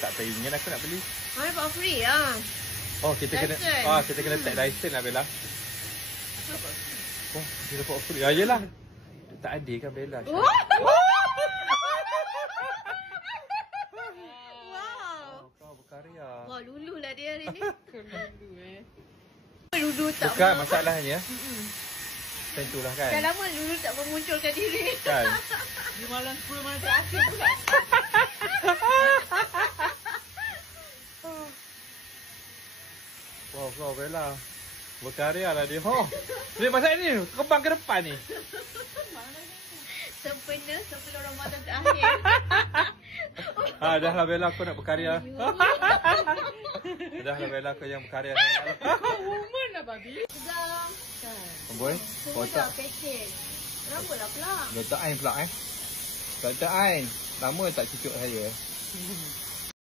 tak teringin aku nak beli. Dapat free lah. Oh, kita kena Dyson. kita kena tag Dyson lah Bella. Oh, dia dapat free. Ya yelah. Tak adil kan Bella. Wow. Oh, kau berkarya. Wah, lulu lah dia hari ni. Lulu Lulu tak Bukan masalahnya. Macam itulah kan. Dah lama Lulu tak memunculkan diri. Kan. Di malam 10 malam terakhir pula. Wow, kau Bella. Berkarya lah dia. Oh. Ni pasal ni kembang ke depan ni. Sempena sebelum Ramadan terakhir. Dah lah Bella, aku nak berkarya. Dah lah Bella, aku yang berkarya sangat. Kau woman lah babi. Sedang. Boy, Semua dah package. Kenapa lah pula? Dr. Ain pula Dr. Ain. Lama tak cucuk saya.